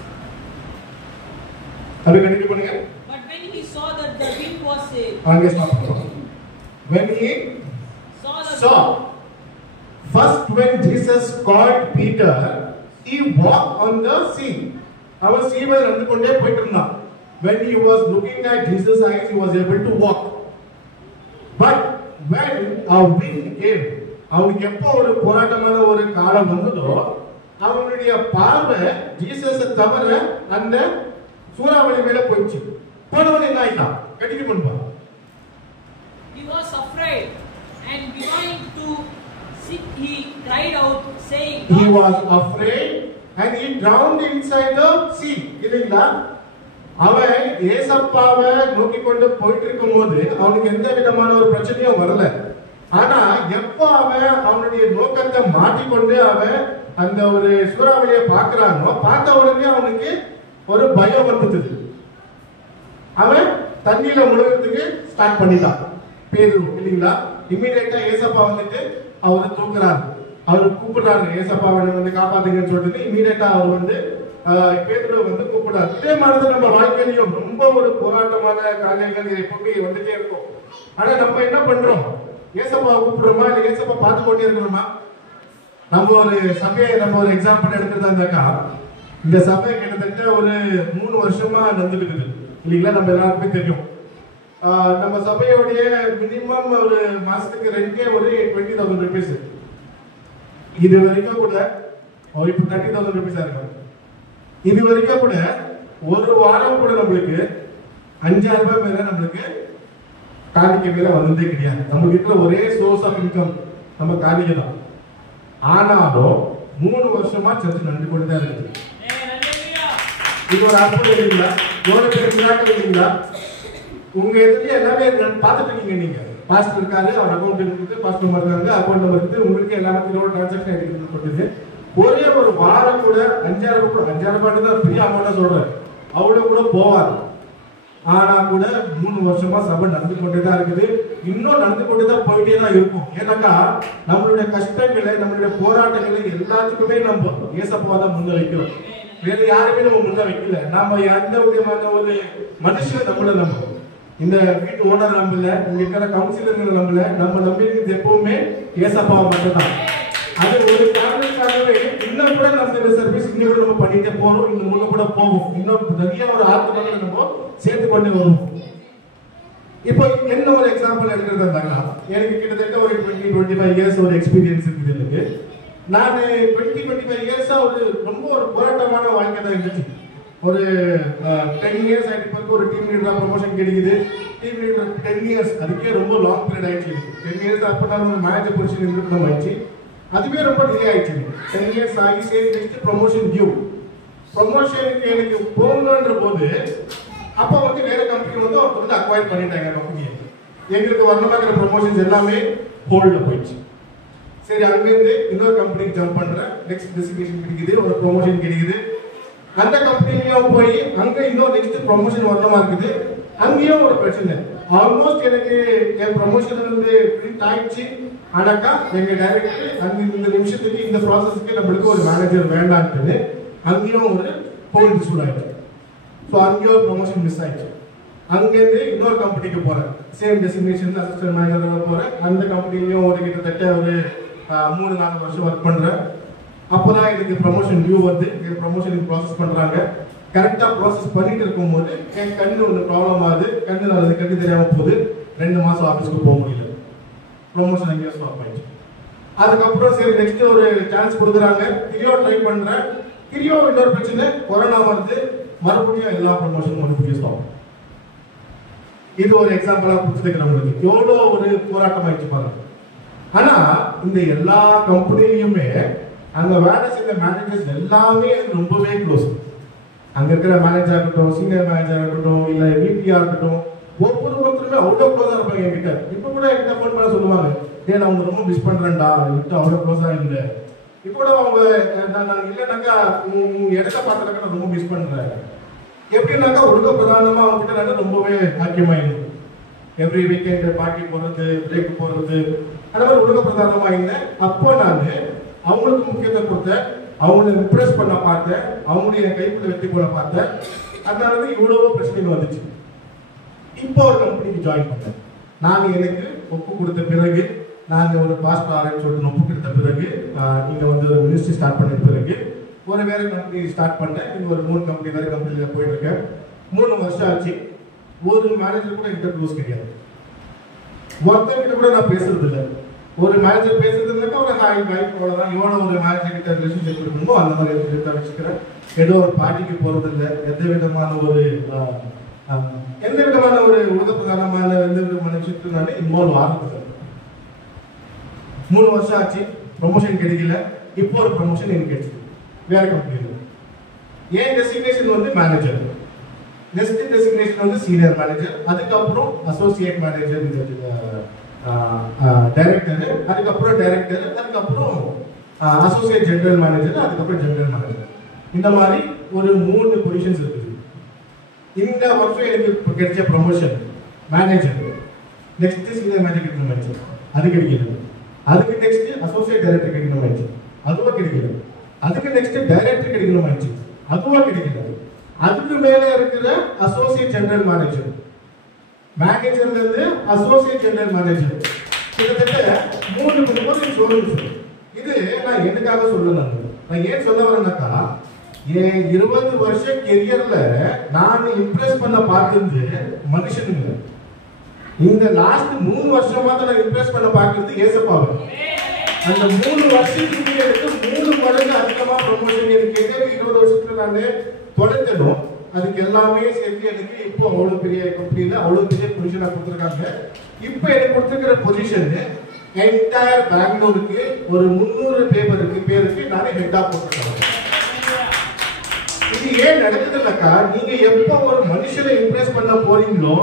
Abhi continue பண்ணுங்க. But when he saw that the wind was आगे stop करो. When he saw, first when Jesus called Peter, he walked on the sea. அவன் சீவல் நடந்து கொண்டே போயிட்டு இருந்தான். When he was looking at Jesus' eyes, he was able to walk. But when a wind came, அவனுக்கு எப்போ ஒரு போராட்டமான ஒரு காலம் வந்ததோ, அவனுடைய பார்வை ஜீசஸை தவிர அந்த சூறாவளி மேல போயிடுச்சு. போனவன் என்ன ஆயிட்டான்? கட்டிட்டு பண்ணுவான். He was afraid and going to sit, he cried out saying, He was afraid and he drowned inside the sea. இல்லைங்களா? அவன் ஏசப்பாவை நோக்கி கொண்டு போயிட்டு இருக்கும் போது அவனுக்கு எந்த விதமான ஒரு பிரச்சனையும் வரல. ஆனா எப்ப அவன் அவனுடைய நோக்கத்தை மாற்றிக்கொண்டு அவன் அந்த ஒரு சூறாவளியை பார்க்கிறானோ, பார்த்த உடனே அவனுக்கு ஒரு பயம் வந்துது. அவன் தண்ணியில முழுகிறதுக்கு ஸ்டார்ட் பண்ணிட்டான். பேதுரு இல்லைங்களா? இமீடியட்டா ஏசப்பா வந்துட்டு அவரை தூக்குறாரு. அவரு கூப்பிடுறாரு, ஏசப்பாவை வந்து காப்பாத்துங்கன்னு சொல்லிட்டு இமீடியட்டா அவர் வந்து பேதுருவை வந்து கூப்பிடுறாரு. இதே மாதிரிதான் நம்ம வாழ்க்கையிலையும் ரொம்ப ஒரு போராட்டமான காரியங்கள் எப்பவுமே வந்துட்டே இருக்கும். ஆனா நம்ம என்ன பண்றோம்? ஏசப்பாவை கூப்பிடுறோமா இல்ல ஏசப்பா பார்த்து கொண்டே இருக்கணுமா? நம்ம ஒரு சபையை நம்ம ஒரு எக்ஸாம்பிள் எடுக்கிறதா இருந்தாக்கா, இந்த சபை கிட்டத்தட்ட ஒரு 3 வருஷமா நடந்துட்டு இருக்குது இல்லைங்களா? நம்ம எல்லாருக்குமே தெரியும். நம்ம சபையோடைய மினிமம் ஒரு மாசத்துக்கு ரெண்டே ஒரு 20,000 rupees. இது வரைக்கும் கூட இப்போ 30,000 rupees இருக்கும். இது வரைக்கும் கூட ஒரு வாரம் கூட நம்மளுக்கு 5,000 ரூபாய் மேல நம்மளுக்கு காணிக்கை மேல வந்ததே கிடையாது. நம்ம இருக்கிற ஒரே சோர்ஸ் ஆஃப் இன்கம் நம்ம காணிக்கை தான். ஆனாலும் 3 வருஷமா சர்ச் நடந்து கொண்டு தான் இருக்குது. இது ஒரு அற்புதம் இல்லைங்களா? எவ்வளவு பெரிய மிராக்கிள் இல்லைங்களா? உங்க எதிரிலே எல்லாமே பார்த்துட்டு இருக்கீங்க. நீங்க பாஸ்டர் இருக்காரு, அவர் அக்கௌண்ட் இருக்குது, பாஸ்டர் நம்பர் இருக்காங்க, அக்கௌண்ட் நம்பர் இருக்குது, உங்களுக்கு எல்லாத்துக்கும் டிரான்சாக்ஷன் எடுக்கிறது சொல்லுது. ஒரே ஒரு வாரம் கூட 5,000 ரூபாய் தான் பெரிய அமௌண்டா சொல்றாரு, அவ்வளவு கூட போவாது. ஆனா கூட 3 வருஷமா சபை நடந்து கொண்டே தான் இருக்குது. இன்னும் நடந்து கொண்டே தான் போயிட்டே தான் இருக்கும். ஏன்னாக்கா நம்மளுடைய கஷ்டங்களை, நம்மளுடைய போராட்டங்களை எல்லாத்துக்குமே நம்ம ஏசப்பா தான் முன்ன வைக்கிறோம். வேற யாருமே நம்ம முன்ன வைக்கல. நாம எந்த விதமான ஒரு மனுஷன் நம்மள நம்புறோம். இந்த வீட்டு ஓனர் நம்பல, இங்க இருக்கிற கவுன்சிலர்கள் நம்பல, நம்ம நம்பிக்கிறது எப்பவுமே ஏசப்பாவை மட்டும்தான். அது ஒரு காரணத்துக்காகவே இன்னும் கூட நம்ம இந்த சர்வீஸ் இன்னும் கூட நம்ம பண்ணிட்டே போறோம். இன்னும் முன்ன கூட போவோம். இன்னும் நிறைய ஒரு ஆத்மாக்களை நம்ம சேர்த்து கொண்டு வருவோம். இப்போ என்ன ஒரு எக்ஸாம்பிள் எடுக்கிறதா இருந்தாங்க, எனக்கு கிட்டத்தட்ட ஒரு 20-25 இயர்ஸ் ஒரு எக்ஸ்பீரியன்ஸ் இருக்குது. எனக்கு நான் 20-25 இயர்ஸா ஒரு ரொம்ப ஒரு போராட்டமான வாழ்க்கை தான் இருந்துச்சு. ஒரு 10 இயர்ஸ் ஆயிட்டு பிறகு ஒரு டீம் லீடரா ப்ரொமோஷன் கிடைக்குது. டீம் லீடர் 10 இயர்ஸ், அதுக்கே ரொம்ப லாங் பீரியட் ஆயிடுச்சு. 10 இயர்ஸ் அப்போ நான் ஒரு மேனேஜர் பொசிஷன் இருக்கணும் ஆயிடுச்சு. அதுவே ரொம்ப டிலே ஆயிடுச்சு. 10 இயர்ஸ் ஆகி சரி நெக்ஸ்ட் ப்ரொமோஷன் டியூ. ப்ரொமோஷனுக்கு எனக்கு போகணுன்ற போது அப்போ வந்து வேற கம்பெனி வந்து அவங்க வந்து அக்வயர் பண்ணிட்டாங்க கம்பெனியை. எங்களுக்கு வரணுங்கிற ப்ரொமோஷன்ஸ் எல்லாமே ஹோல்டில் போயிடுச்சு. சரி, அங்கேருந்து இன்னொரு கம்பெனிக்கு ஜம்ப் பண்றேன். நெக்ஸ்ட் டெசிக்னேஷன் கிடைக்குது, ஒரு ப்ரொமோஷன் கிடைக்குது. அந்த கம்பெனியும் போய் அங்க இன்னும் நெக்ஸ்ட் ப்ரொமோஷன் வரணுமா இருக்குது. அங்கேயும் ஒரு பிரச்சனை. ஆல்மோஸ்ட் எனக்கு என் ப்ரொமோஷன் வந்து பிரிண்ட் ஆயிடுச்சு. ஆனாக்கா எங்க டைரக்டர் அந்த இந்த நிமிஷத்துக்கு இந்த ப்ராசஸ்க்கு நம்மளுக்கு ஒரு மேனேஜர் வேண்டான்ட்டு அங்கேயும் ஒரு ஹோல்ட் இஷ்யூ ஆயிடுச்சு. ஸோ அங்கேயும் ஒரு ப்ரொமோஷன் மிஸ் ஆயிடுச்சு. அங்கேருந்து இன்னொரு கம்பெனிக்கு போறேன். சேம் டெசிக்னேஷன் அசிஸ்டன்ட் மேனேஜர் போறேன். அந்த கம்பெனிலையும் ஒரு கிட்டத்தட்ட ஒரு 3-4 வருஷம் ஒர்க் பண்றேன். அப்போதான் எனக்கு ப்ரொமோஷன் டியூ வந்து ப்ரொமோஷனுக்கு ப்ராசஸ் பண்றாங்க. கரெக்டா ப்ராசஸ் பண்ணிட்டு இருக்கும்போது என் கண்ணு ஒன்று ப்ராப்ளம் ஆகுது. கண்ணு தெரியாம போகுது. 2 மாசம் ஆஃபீஸ்க்கு போக முடியல. ப்ரொமோஷன் எங்கேயோ ஸ்டாப் ஆயிடுச்சு. அதுக்கப்புறம் சரி நெக்ஸ்ட் ஒரு சான்ஸ் கொடுக்குறாங்க. கிரியோ ட்ரை பண்றேன். கிரியோ இன்னொரு பிரச்சனை, கொரோனா வருது. மறுபடியும் எல்லா ப்ரொமோஷனும் மறுபடியும் ஸ்டாப். இது ஒரு எக்ஸாம்பிளா கொடுத்துருக்கேன் நம்மளுக்கு. எவ்வளோ ஒரு போராட்டம் ஆயிடுச்சு பாருங்க. ஆனா இந்த எல்லா கம்பெனிலையுமே அங்க வேலை செய்த மேனேஜர்ஸ் எல்லாமே ரொம்பவே க்ளோஸ். அங்க இருக்கிற மேனேஜரா இருக்கட்டும், சீனியர் மேனேஜரா இருக்கட்டும், இல்ல விபியா இருக்கட்டும், ஒவ்வொருத்தருமே அவ்வளோ க்ளோஸா இருப்பாங்க என்கிட்ட. இப்ப கூட என்கிட்ட ஃபோன் பண்ண சொல்லுவாங்க, ஏன் நான் ரொம்ப மிஸ் பண்றேன்டா, விட்டு அவ்வளோ க்ளோஸா இல்லை. இப்போ கூட அவங்க நான் இல்லைனாக்கா இடத்த பார்க்கறதுக்கு நான் ரொம்ப மிஸ் பண்றேன். எப்படின்னாக்கா உலக பிரதானமா அவங்க கிட்ட நான் ரொம்பவே ஆக்கியமாயிருந்தேன். எவ்ரி வீக்கெண்ட் பார்ட்டி போறது, பிரேக் போறது, அந்த மாதிரி உலக பிரதானமா இருந்தேன். அப்போ நான் அவங்களுக்கு முக்கியத்துவம் கொடுத்தேன், அவங்களை இம்ப்ரெஸ் பண்ண பார்த்தேன், அவங்களுடைய கைக்குள்ள வெற்றி போட பார்த்தேன். அதனால இவ்வளவோ பிரச்சனைகள் வந்துச்சு. இப்போ ஒரு கம்பெனிக்கு ஜாயின் பண்ணேன். நான் எனக்கு ஒப்பு கொடுத்த பிறகு, நான் ஒரு பாஸ்டர் ஆரம்பிச்சு சொல்லிட்டு ஒப்பு கொடுத்த பிறகு, இங்க வந்து ஒரு மினிஸ்ட்ரி ஸ்டார்ட் பண்ண பிறகு ஒரு வேற கம்பெனி ஸ்டார்ட் பண்ணேன். இங்க ஒரு 3 கம்பெனி வேற கம்பெனியில போயிட்டு இருக்கேன். 3 வருஷம் ஆச்சு. ஒரு மேனேஜர் கூட என்கிட்ட க்ளோஸ் கிடையாது. ஒருத்தர்கிட்ட கூட நான் பேசுறது இல்லை. ஒரு மேனேஜர் பேசுறதுனாக்கா ஒரு ஹாய் பை அவ்வளோதான். இவனும் ஒரு மேனேஜர் கிட்ட ரிலேஷன்ஷிப் இருக்கணுமோ அந்த மாதிரி ரிலேஷன்ஷிப் வச்சுக்கிறேன். ஏதோ ஒரு பார்ட்டிக்கு போறது இல்லை, எந்த விதமான ஒரு உலக பிரதானமான எந்த விதமான விஷயத்துக்கு நான் இன்வால்வ் ஆகுது. 3 வருஷம் ஆச்சு, ப்ரொமோஷன் கிடைக்கல. இப்போ ஒரு ப்ரொமோஷன் எனக்கு கிடைச்சது வேற கம்பெனியில். ஏன் டெசிக்னேஷன் வந்து மேனேஜர், நெக்ஸ்ட் டெசிக்னேஷன் வந்து சீனியர் மேனேஜர், அதுக்கப்புறம் அசோசியேட் மேனேஜர், டைரக்டர், அதுக்கப்புறம் டைரக்டர், அதுக்கப்புறம் அசோசியேட் ஜெனரல் மேனேஜர், அதுக்கப்புறம் ஜெனரல் மேனேஜர். இந்த மாதிரி ஒரு 3 பொசிஷன்ஸ் இருக்குது. இந்த வருஷம் எனக்கு கிடைச்ச promotion manager, next senior manager கிடைக்கணும், அது கிடைக்கல. அதுக்கு நெக்ஸ்ட் அசோசியேட் டைரக்டர் கிடைக்கணும், அதுவும் கிடைக்கல. அதுக்கு நெக்ஸ்ட் டைரக்டர் கிடைக்கணும், அதுவும் கிடைக்கல. அதுக்கு மேல இருக்கிற அசோசியேட் ஜெனரல் மேனேஜர், மேனேஜர்ல இருந்து அசோசியேட் ஜெனரல் மேனேஜர், கிட்டத்தட்ட 3 ஷோரூம்ஸ். இது நான் எனக்காக சொல்லணும். நான் ஏன் சொல்ல வரேன்னாக்கா, என் 20 வருஷ கெரியர்ல நான் இம்ப்ரெஸ் பண்ண பார்த்தது மனுஷனுங்க. இந்த லாஸ்ட் 3 வருஷமா தான் நான் இம்ப்ரெஸ் பண்ண பார்க்கிறது ஏசப்பாவை. அந்த 3 வருஷத்துக்கு எனக்கு 3 மடங்கு அதிகமா ப்ரொமோஷன் எனக்கு 20 வருஷத்துல நான் தொலைத்தனும். அதுக்கு எல்லாமே சேர்த்து எனக்கு இப்போ அவ்வளவு பெரிய கம்பெனில அவ்வளவு பெரிய பொசிஷனா கொடுத்துருக்காங்க. இப்போ எனக்கு கொடுத்துருக்கிற பொசிஷன் என்டையர் பெங்களூருக்கு ஒரு 300 பேருக்கு நான் ஹெட்டா போட்டுருக்கேன். இது ஏன் நடக்குதுன்னாக்கா, நீங்க எப்போ ஒரு மனுஷனை இம்ப்ரெஸ் பண்ண போறீங்களோ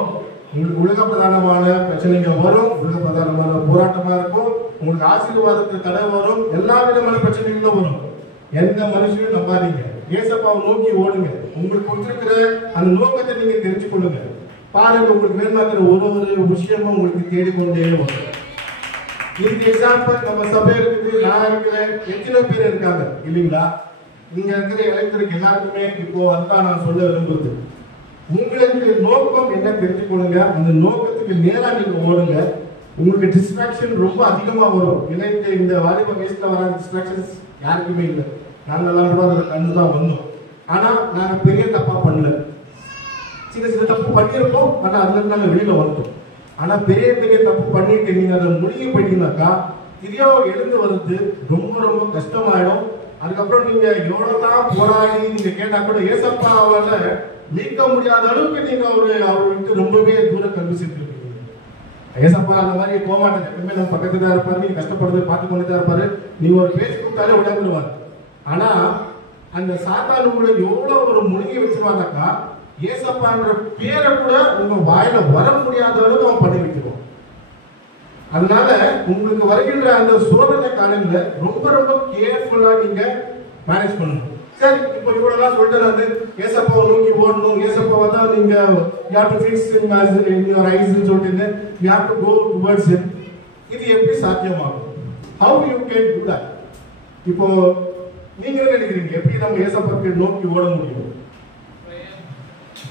உங்களுக்கு உலக பிரதானமான பிரச்சனைங்க வரும், உலக பிரதானமான போராட்டமா இருக்கும், உங்களுக்கு ஆசீர்வாதத்துக்கு தடை வரும், எல்லா விதமான பிரச்சனைகளும் வரும். எந்த மனுஷனையும் நம்பாதீங்க, ஏசப்பாவை நோக்கி ஓடுங்க. உங்களுக்கு கொடுத்திருக்கிற அந்த நோக்கத்தை நீங்க தெரிஞ்சு கொள்ளுங்க. பாருங்க, உங்களுக்கு மேற்மாக்கிற ஒரு விஷயமும் உங்களுக்கு தேடிக்கொண்டே வரும். இதுக்கு எக்ஸாம்பிள் நம்ம சபை இருக்குது, நான் இருக்கிறேன், எத்தனை பேர் இருக்காங்க இல்லைங்களா? இங்க இருக்கிற இளைஞருக்கு எல்லாருக்குமே இப்போ அதுதான் நான் சொல்ல விரும்புறது. உங்களுக்கு நோக்கம் என்ன தெரிஞ்சுக்கொள்ளுங்க. அந்த நோக்கத்துக்கு நேரா நீங்க ஓடுங்க. உங்களுக்கு டிஸ்ட்ராக்ஷன் ரொம்ப அதிகமா வரும். ஏன்னா இந்த வாலிப வயசுல வர டிஸ்ட்ராக்ஷன்ஸ் யாருக்குமே இல்லை. நாங்கெல்லாம் கூட அதை கண்டுதான் வந்தோம். ஆனா நாங்க பெரிய தப்பா பண்ணல, சின்ன தப்பு பண்ணியிருக்கோம். ஆனா அதுல இருந்து நாங்க வெளியில வந்துட்டோம். ஆனா பெரிய தப்பு பண்ணிட்டு நீங்க அதை முடிவு பண்ணிங்கனாக்கா திரியோ எழுந்து வருது ரொம்ப ரொம்ப கஷ்டமாயிடும். அதுக்கப்புறம் நீங்க எவ்வளவுதான் போராடி நீங்க கேட்டா கூட ஏசப்பாவால மீட்க முடியாத அளவுக்கு நீங்க அவரை விட்டு ரொம்பவே தூரம் கல்வி செஞ்சிருக்கீங்க. ஏசப்பா அந்த மாதிரி போக மாட்டேன், எப்பவுமே நம்ம பக்கத்துல தான் இருப்பாரு, நீங்க கஷ்டப்படுறது பார்த்து கொண்டு தான் இருப்பாரு. நீங்க ஒரு பேச்சு கொடுத்தாலே உடம்புடுவாரு. ஆனா அந்த சாத்தான் உங்களை எவ்வளவு ஒரு முழுங்கி வச்சிருவாங்கக்கா, ஏசப்பான்ற பேரை கூட உங்க வாயில வர முடியாத அளவுக்கு அவன் பண்ணி வைக்கிறோம். அதனால உங்களுக்கு வருகின்ற அந்த சோதனை காலங்கள ரொம்ப ரொம்ப கேர்ஃபுல்லா நீங்க மேனேஜ் பண்ணணும். சரி, இப்போ இவ்வளவு சொல்லிட்டு நான் ஏசப்பாவை நோக்கி ஓடணும், ஏசப்பாவை தான் நீங்க you have to fix in your eyes ன்னு சொல்லிட்டு you have to go towards him. இது எப்படி சாத்தியமாகும்? How you can do that? இப்போ நீங்க என்ன நினைக்கிறீங்க, எப்படி நம்ம ஏசப்பாவை நோக்கி ஓட முடியும்?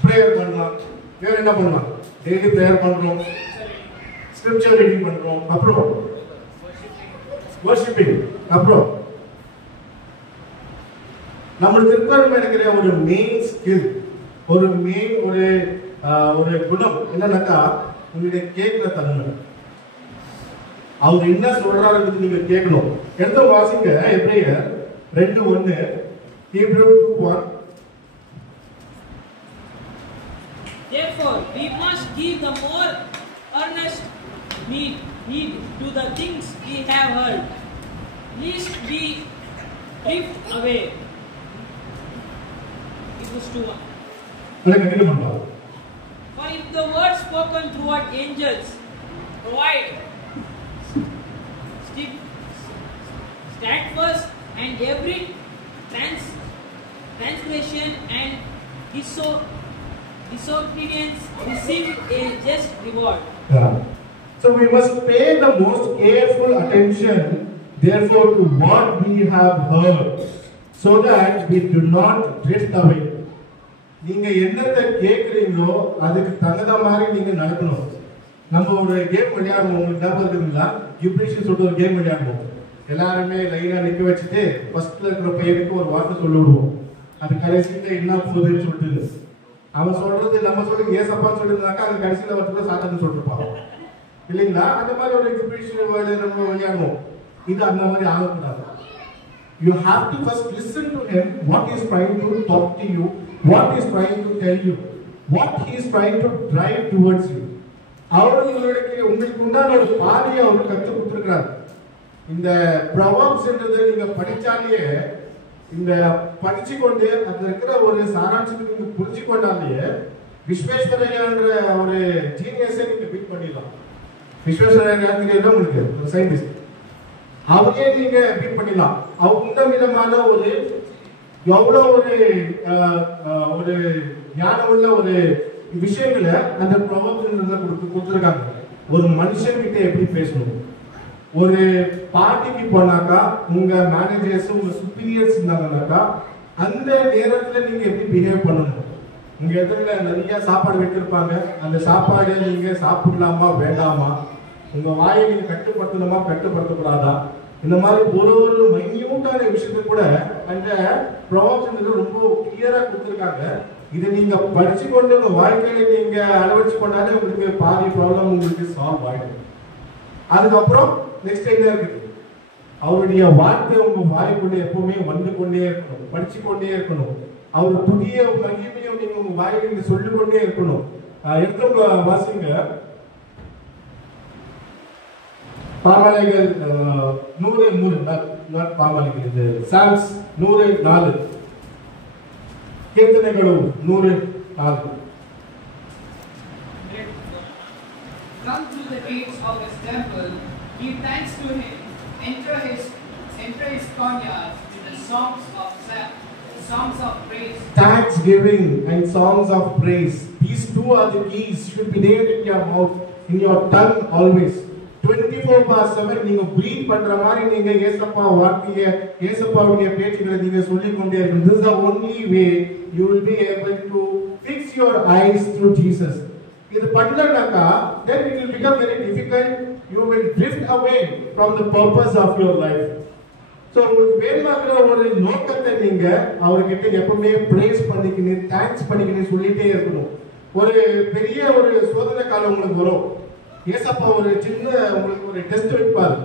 பிரேயர் பண்ணலாம். வேற என்ன பண்ணலாம்? டெய்லி பிரேயர் பண்றோம், ஸ்கிரிப்சர் ரீடிங் பண்றோம், அப்புறம் வர்ஷிப்பிங். அப்புறம் நம்மளுக்கு திருப்பரம் இருக்கிற ஒரு மெயின் ஸ்கில், ஒரு மெயின் ஒரு குணம் என்னன்னாக்கா, உங்களுடைய கேட்கிற தன்மை. அவர் என்ன சொல்றாருன்னு நீங்க கேட்கணும். எடுத்து வாசிங்க எபிரேயர் 2:1, Hebrew 2:1. Therefore, we must give the more earnest heed to the things we have heard, lest we drift away. It was 2:1. For if the word spoken through angels provide steadfast and every transgression and disobedience receive a just reward. Yeah. So we must pay the most careful attention, therefore, to what we have heard, so that we do not drift away. நீங்க என்னத்தை கேட்குறீங்களோ அதுக்கு தகுந்த மாதிரி நீங்க நடக்கணும். நம்ம ஒரு கேம் விளையாடுவோம், உங்களுக்கு ஞாபகம் இருக்குங்களா? கிப்ரிஷன் சொல்லிட்டு ஒரு கேம் விளையாடுவோம். எல்லாருமே லைனா நிக்க வச்சுட்டு ஃபர்ஸ்ட்ல இருக்கிற பையனுக்கு ஒரு வார்த்தை சொல்லி விடுவோம். அது கடைசியில என்ன போகுதுன்னு சொல்லிட்டு அவன் சொல்றது நம்ம சொல்லி ஏசப்பான்னு சொல்லியிருந்தாக்கா அது கடைசியில வந்து சாத்தான்னு சொல்லிருப்பான். இல்லைங்களா? அந்த மாதிரி ஒரு எக்ஸிபிஷன் வேர்ல்டு நம்ம விளையாடுவோம். இது அந்த மாதிரி ஆகக்கூடாது. You have to first listen to him, what he is trying to talk to you, what he is trying to tell you, what he is trying to drive towards you. அவர் உங்களுக்கு உண்டான ஒரு பாதையை அவர் கற்றுக் கொடுத்துருக்கிறார். இந்த ப்ரொவர்ப்ஸ் என்றதை நீங்க படிச்சாலேயே, இந்த படிச்சு கொண்டு அதுல இருக்கிற ஒரு சாராம்சத்தை நீங்க புரிஞ்சு கொண்டாலேயே விஸ்வேஸ்வரய்யான்ற ஒரு ஜீனியஸை நீங்க பீட் பண்ணிடலாம். விஸ்வேஸ்வரய்யா உங்களுக்கு ஒரு சயின்டிஸ்ட், அவரே நீங்க பீட் பண்ணிடலாம். அவங்க விதமான ஒரு எவ்வளோ ஒரு ஞானம் உள்ள ஒரு விஷயங்களை அந்த ப்ரொவர்ப்ஸ் கொடுத்துருக்காங்க. ஒரு மனுஷன் கிட்ட எப்படி பேசணும், ஒரு பார்ட்டிக்கு போனாக்கா உங்க மேனேஜர்ஸ் உங்க சுப்பீரியர்ஸ் இருந்தாங்கன்னாக்கா அந்த நேரத்துல நீங்க எப்படி பிஹேவ் பண்ணணும். உங்க எதிரில நிறைய சாப்பாடு வைத்திருப்பாங்க, அந்த சாப்பாடு நீங்க சாப்பிடலாமா வேண்டாமா, உங்க வாயை நீங்க கட்டுப்படுத்தணுமா கட்டுப்படுத்தக்கூடாதா, இந்த மாதிரி ஒரு மைன்யூட்டான விஷயத்தை கூட அந்த ப்ராப்ளம்ஸ் ரொம்ப கிளியரா கொடுத்துருக்காங்க. இதை நீங்க படிச்சு கொண்டு உங்க வாழ்க்கையில நீங்க அளவச்சு கொண்டாலே உங்களுக்கு பாதி ப்ராப்ளம் உங்களுக்கு சால்வ் ஆயிடும். அதுக்கப்புறம் நெக்ஸ்ட் என்ன இருக்குது, அவருடைய வார்த்தை உங்க வாய்க்குள்ள எப்பவுமே வந்து கொண்டே இருக்கணும், படிச்சு கொண்டே இருக்கணும். அவர் புதிய மகிமையும் நீங்க உங்க வாயில நீங்க சொல்லிக் கொண்டே இருக்கணும். எடுத்து வாசிங்க பாமாலைகள் 100 பாமாலைகள், இது Sam's 104, கீர்த்தனைகளும் 104. Come to the gates of his temple, give thanks to him, enter his courtyards with the songs of praise. Thanksgiving and songs of praise, these two are the keys, should be there in your mouth, in your tongue always. 24/7 நீங்க breath பண்ற மாதிரி நீங்க இயேசப்பா வார்த்தையை இயேசப்பாவுடைய பேச்சுகளை நீங்க சொல்லிக் கொண்டே இருக்கணும். This is the only way you will be able to fix your eyes through Jesus. இது பண்ணலனாக்கா then it will become very difficult, you will drift away from the purpose of your life. So உங்களுக்கு வேணுமாக்கிற ஒரு நோக்கத்தை நீங்க அவர்கிட்ட எப்பவுமே praise பண்ணிக்கினு thanks பண்ணிக்கினு சொல்லிட்டே இருக்கணும். ஒரு பெரிய ஒரு சோதனை காலம் உங்களுக்கு வரும், ஏசப்பா ஒரு சின்ன உங்களுக்கு ஒரு டெஸ்ட் வைப்பார்,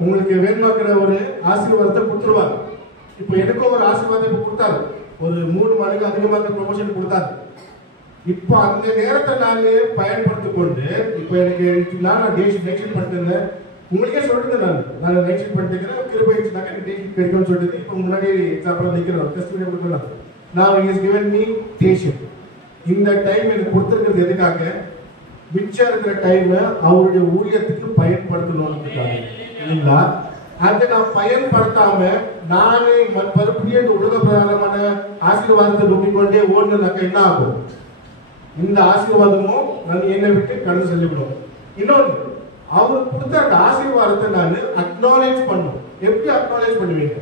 உங்களுக்கு வேணுமாக்கிற ஒரு ஆசீர்வாதத்தை கொடுத்துருவார். இப்போ எனக்கும் ஒரு ஆசீர்வாதம் இப்போ கொடுத்தாரு, ஒரு 3 மடங்கு அதிகமாக ப்ரொமோஷன் கொடுத்தாரு. இப்போ அந்த நேரத்தை நான் பயன்படுத்திக் கொண்டு இப்போ எனக்கு நான் டேஷன் பண்ணிருந்தேன், உங்களுக்கே சொல்லிட்டு நான் டேஷன் பண்ணிக்கிறேன், கிருபைச்சுனாக்கா டேஷன் கிடைக்கும்னு சொல்லிட்டு இப்போ முன்னாடி எக்ஸாம்பிள் நிற்கிறேன், டெஸ்ட் பண்ணி கொடுக்கலாம். நான் இஸ் கிவன் மீ டேஷன். இந்த டைம் எனக்கு கொடுத்துருக்கிறது எதுக்காக, மிச்சம் இருக்கிற டைம் அவருடைய ஊழியத்துக்கு பயன்படுத்தணும் இல்லைங்களா? அதை நான் பயன்படுத்தாம நானே மறுபடியும் இந்த உலக பிரகாரமான ஆசீர்வாதத்தை நோக்கிக்கொண்டே ஓடுனாக்க என்ன ஆகும், இந்த ஆசீர்வாதமும் நான் என்னை விட்டு கடந்து செல்லணும். இன்னொன்று, அவருக்கு கொடுத்த அந்த ஆசீர்வாதத்தை நான் அக்னாலேஜ் பண்ணும். எப்படி அக்னாலேஜ் பண்ணுவீங்க,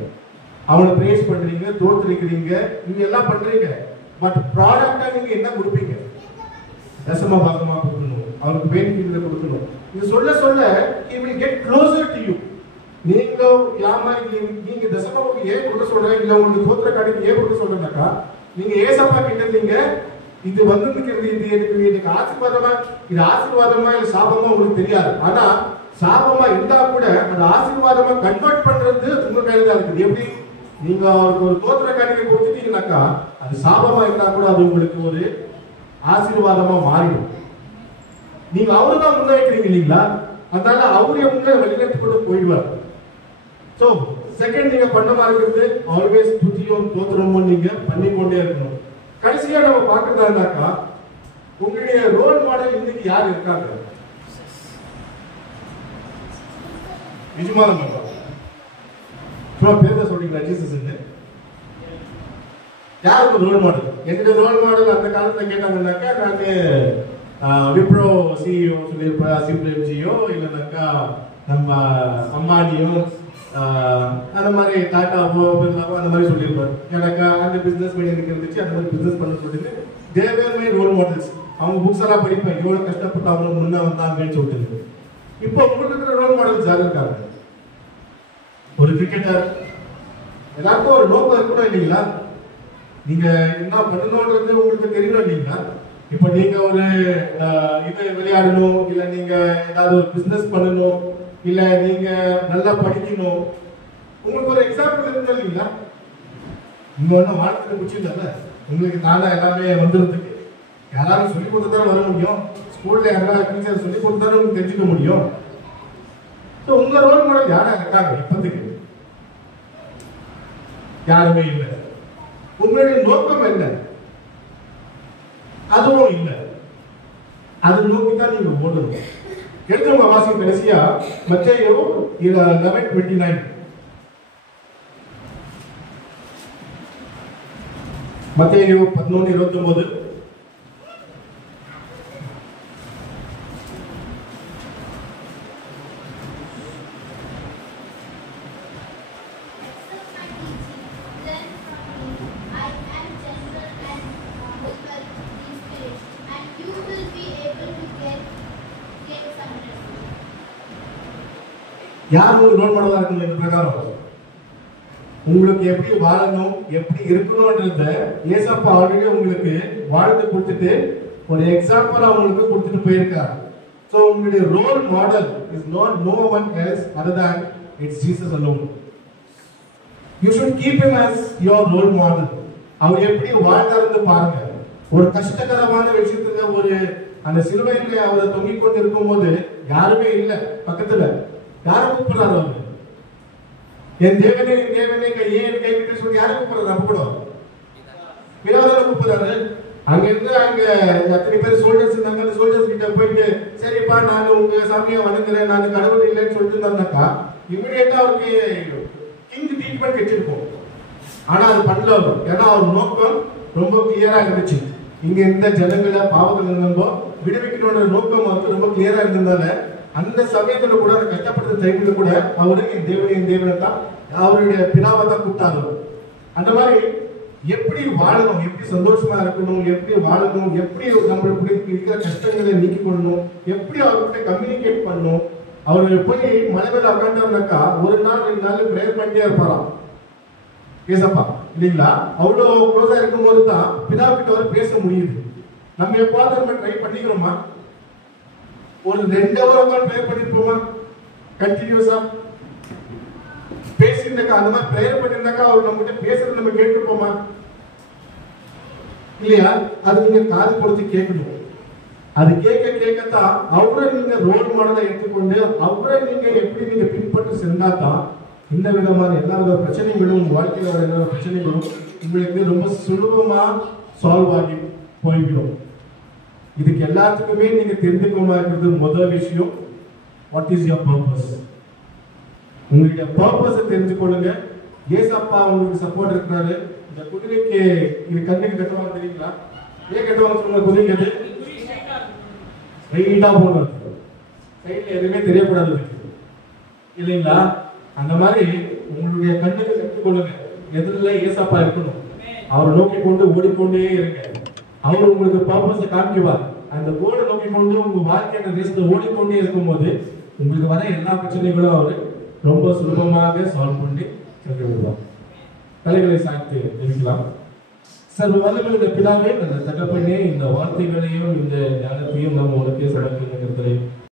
அவனை பிரேஸ் பண்றீங்க, தோற்றுக்கிறீங்க, நீங்க எல்லாம் பண்றீங்க, பட் ப்ராடக்டா நீங்க என்ன கொடுப்பீங்க, தசம பாகமா கொடுக்கணும், அவருக்கு பெனிஃபிட் கொடுக்கணும். இது சொல்ல சொல்ல he will get closer to you. நீங்க யாமா நீங்க தசமம் ஏன் கொடுக்க சொல்றீங்க, இல்ல உங்களுக்கு தோற்ற கடைக்கு ஏன் கொடுக்க சொல்றேன்னாக்கா, நீங்க ஏசப்பா கிட்ட நீங்க இது வந்து நிக்கிறது, இது எனக்கு ஆசீர்வாதமா, இது ஆசீர்வாதமா இல்ல சாபமா உங்களுக்கு தெரியாது. ஆனா சாபமா இருந்தா கூட அந்த ஆசீர்வாதமா கன்வெர்ட் பண்றது உங்க கையில தான் இருக்குது. எப்படி நீங்க அவருக்கு ஒரு தோற்ற கடைக்கு கொடுத்துட்டீங்கன்னாக்கா அது சாபமா இருந்தா கூட அது உங்களுக்கு ஒரு ஆசீர்வாதமா மாறிடும். நீங்க அவருதான் முன்னேற்றீங்க இல்லைங்களா, அதனால அவரைய முன்னே வெளிநடத்தி கொண்டு போயிடுவார். சோ செகண்ட் நீங்க பண்ண மாதிரி இருக்கிறது ஆல்வேஸ் துதியும் தோத்திரமும் நீங்க பண்ணிக்கொண்டே இருக்கணும். கடைசியா நம்ம பாக்குறதாக்கா உங்களுடைய ரோல் மாடல் இன்னைக்கு யார் இருக்காங்க, நிஜமான பேர் சொல்றீங்களா ஜீசஸ் யாருக்கு ரோல் மாடல்? என்னுடைய ரோல் மாடல் அந்த காலத்துல கேட்டாங்கன்னாக்கா நான் விப்ரோ சிஇஓ சொல்லியிருப்பேன், அசிப்ரேம்ஜியோ இல்லைனாக்கா நம்ம அம்பானியோ அந்த மாதிரி டாட்டாவோ பிர்லாவோ அந்த மாதிரி சொல்லியிருப்பாரு. எனக்கு அந்த பிசினஸ் பண்ணி எனக்கு இருந்துச்சு, அந்த மாதிரி பிசினஸ் பண்ண சொல்லிட்டு தேவர் மை ரோல் மாடல்ஸ். அவங்க புக்ஸ் எல்லாம் படிப்பேன், எவ்வளவு கஷ்டப்பட்டு அவங்க முன்ன வந்தாங்கன்னு சொல்லிட்டு. இப்போ உங்களுக்கு இருக்கிற ரோல் மாடல்ஸ் யாரும் இருக்காங்க? ஒரு கிரிக்கெட்டர், எல்லாருக்கும் ஒரு நோக்கம் இருக்கணும் இல்லைங்களா? நீங்க என்ன பண்ணணும்ன்றது உங்களுக்கு தெரியணும் இல்லைங்களா? இப்போ நீங்க ஒரு இது விளையாடணும், இல்ல நீங்க ஏதாவது ஒரு பிசினஸ் பண்ணணும், இல்ல நீங்க நல்லா படிக்கணும், உங்களுக்கு ஒரு எக்ஸாம்பிள் இருக்கு இல்லைங்களா? இங்க ஒன்றும் வாழ்க்கை முடிச்சிடல, உங்களுக்கு தானே எல்லாமே வந்துடுறதுக்கு யாராவது சொல்லி கொடுத்து தான் வர முடியும். ஸ்கூல்ல யாராவது டீச்சர் சொல்லி கொடுத்து தானே உங்களுக்கு தெரிஞ்சுக்க முடியும். ஸோ உங்க ரோல் மாடல் யாரா இருக்காங்க இப்போதைக்கு? யாருமே இல்லை. உங்களுடைய நோக்கம் என்ன? அதுவும் இல்லை. அதை நோக்கி தான் நீங்க ஓடணும். எடுத்தவங்க வாசி கடைசியா மத்தேயு 11:29. மத்தேயு 11:29. யார் உங்களுக்கு ரோல் மாடலா இருக்கணும்? இந்த பிரகாரம் உங்களுக்கு எப்படி வாழணும், எப்படி இருக்கணும்ன்றத ஏசப்பா ஆல்ரெடி உங்களுக்கு வாழ்ந்து கொடுத்துட்டு ஒரு எக்ஸாம்பிள் உங்களுக்கு கொடுத்துட்டு போயிருக்காரு. ஸோ உங்களுடைய role model is not no one else other than it's Jesus alone. You should keep him as your role model. அவர் எப்படி வாழ்ந்தாருன்னு பாருங்க. ஒரு கஷ்டகரமான விஷயத்துல ஒரு அந்த சிலுவையில அவரை தொங்கிக் கொண்டு இருக்கும் போது யாருமே இல்லை பக்கத்துல. யாரை கூப்பிடுறாரு அவரு? என் தேவனே என் தேவனே ஏன் கைவிட்டு சொல்லி யாரை கூப்பிடுறாரு? அப்ப கூட விரோதம் கூப்பிடுறாரு. அங்க இருந்து அங்க அத்தனை பேர் சோல்ஜர்ஸ் இருந்தாங்க. அந்த சோல்ஜர்ஸ் கிட்ட போயிட்டு சரிப்பா நான் உங்க சாமியை வணங்குறேன், நான் கடவுள் இல்லைன்னு சொல்லிட்டு இருந்தாக்கா இமிடியேட்டா அவருக்கு கிங் ட்ரீட்மெண்ட் கிடைச்சிருக்கும். ஆனா அது பண்ணல அவர். ஏன்னா அவர் நோக்கம் ரொம்ப கிளியரா இருந்துச்சு. இங்க இருந்த ஜனங்களை பாவத்துல இருந்தோ விடுவிக்கணும்ன்ற நோக்கம் அவருக்கு ரொம்ப கிளியரா இருந்ததுனால அந்த சமயத்துல கூட அந்த கஷ்டப்படுற டைம்ல கூட அவரு என் தேவனை தான் அவருடைய பிதாவை தான் கூப்பிட்டாரு. அந்த மாதிரி எப்படி வாழணும், எப்படி சந்தோஷமா இருக்கணும், எப்படி வாழணும், எப்படி நம்மளுக்கு இருக்கிற கஷ்டங்களை நீக்கி கொள்ளணும், எப்படி அவர்கிட்ட கம்யூனிகேட் பண்ணணும். அவர் போய் மலை மேல உட்காந்தாருனாக்கா ஒரு நாள் 2 நாள் பிரேயர் பண்ணிட்டே இருப்பாராம் ஏசப்பா இல்லைங்களா? அவ்வளவு க்ளோஸா இருக்கும் போது தான் பிதா கிட்ட அவர் பேச முடியுது. நம்ம எப்போது நம்ம ட்ரை பண்ணிக்கிறோமா? ஒரு 2 ஹவர் ப்ரேயர் பண்ணிருப்போமா? கண்டினியூஸா பேசியிருந்தாக்கா அந்த மாதிரி ப்ரேயர் பண்ணிருந்தாக்கா அவர் நம்ம கிட்ட பேசுறது நம்ம கேட்டிருப்போமா? இல்லையா? அது நீங்க காது கொடுத்து கேட்கணும். அது கேட்கத்தான் அவரை நீங்க ரோல் மாடலை எடுத்துக்கொண்டு அவரை நீங்க எப்படி நீங்க பின்பற்றி சென்றாதான் இந்த விதமான எல்லா வித பிரச்சனைகளும் உங்க வாழ்க்கையில வர எல்லா பிரச்சனைகளும் உங்களுக்கு ரொம்ப சுலபமா சால்வ் ஆகி போய்விடும். இதுக்கு எல்லாத்துக்குமே நீங்க தெரிஞ்சுக்கணுமா இருக்கிறது முதல் விஷயம், வாட் இஸ் யுவர் பர்பஸ். உங்களுடைய பர்பஸை தெரிஞ்சுக்கொள்ளுங்க. ஏசப்பா உங்களுக்கு சப்போர்ட் இருக்கிறாரு. இந்த குதிரைக்கு இது கண்ணுக்கு கட்டுவாங்க தெரியுங்களா? ஏன் கட்டுவாங்க சொல்லுங்க? குதிரைக்கு அது ஸ்ட்ரைட்டா போகணும், சைட்ல எதுவுமே தெரியக்கூடாது இல்லைங்களா? அந்த மாதிரி உங்களுடைய கண்ணுக்கு கற்றுக்கொள்ளுங்க. எதிரில ஏசப்பா இருக்கணும். அவரை நோக்கி கொண்டு ஓடிக்கொண்டே இருங்க. அவர் உங்களுக்கு பர்பஸை காமிக்குவார். அந்த கோலை நோக்கி கொண்டு உங்க வாழ்க்கையான ரேஸ்ல ஓடிக்கொண்டே இருக்கும் போது உங்களுக்கு வர எல்லா பிரச்சனைகளும் அவரு ரொம்ப சுலபமாக சால்வ் பண்ணி சென்று விடுவார். தலைகளை சாய்த்து நினைக்கலாம். சர்வ வல்லமையுள்ள பிதாவே, அந்த தகப்பனே, இந்த வார்த்தைகளையும் இந்த ஞானத்தையும் நம்ம உனக்கே சமர்ப்பிக்கிறோம்.